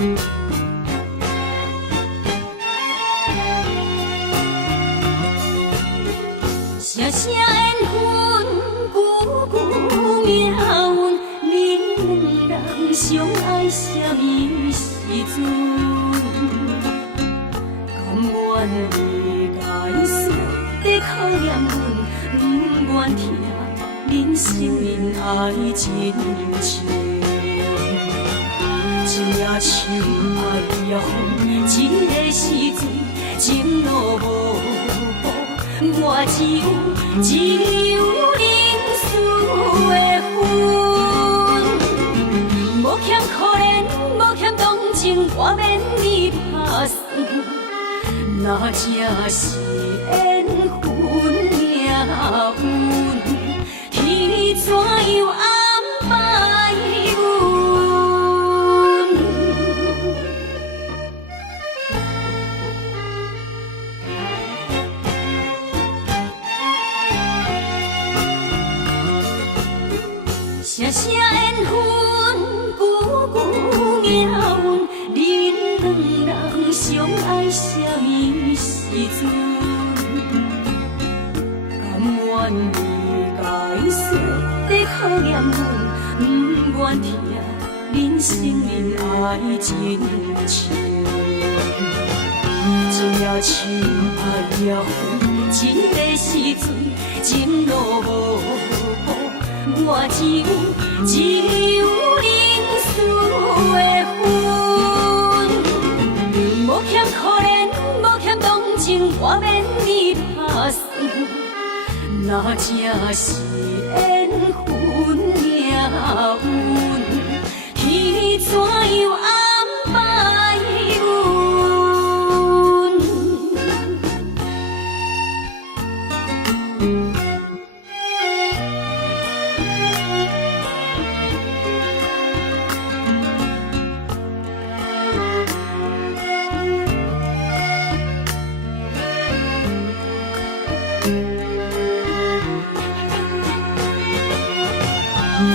声声缘分，久久命运，恁两人相爱什么时阵？甘愿你解说在考验阮，不愿听恁生命爱真情。一夜树爱夜风，一个时阵情路无步，我只有临死的份。无欠可怜，无欠同情，我免你打算。那正是缘分命运，天怎样安排阮？声声缘分，久久命运，恁两人相爱什么时阵？甘愿你解说在考验阮，不愿听恁生命爱真情。一夜树爱夜风，一个时阵情路无步，我只有临死的份。无欠可怜，无欠同情，我免你打算。那正是缘分命运，天怎样安排阮？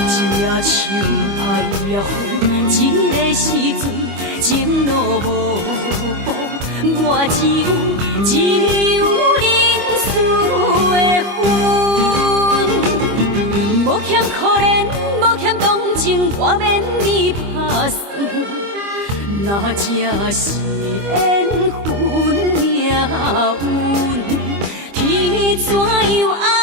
一夜树爱夜风，一个时阵情路无步，我只有临死的份。无欠可怜，无欠同情，我免你打算。那正是缘分命运，天怎样安排？